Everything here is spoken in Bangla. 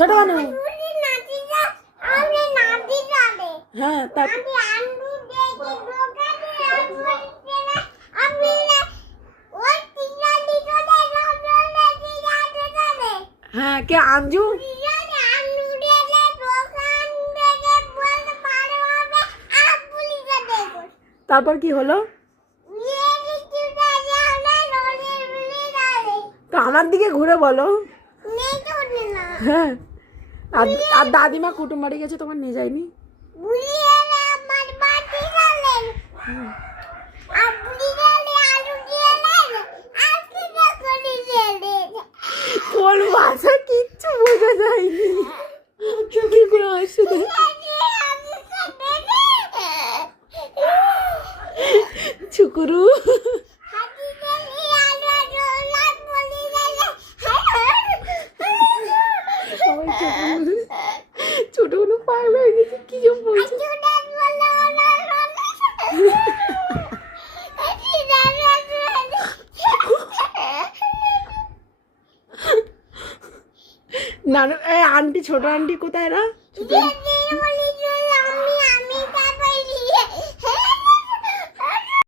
ছোট মানু। হ্যাঁ হ্যাঁ কে আঞ্জু? তারপর কি হলো? তো আমার দিকে ঘুরে বলো। হ্যাঁ আর দাদিমা কুটুম বাড়ি গেছে, তোমার নিয়ে যায়নি? কোন ভাষা কিচ্ছু বোঝা যায়নি। কি করে আসছে ছুকুরু। ছোট কোনো পাগল হয়ে গেছে, কি সব বলছে। নানু আন্টি, ছোট আন্টি কোথায়? না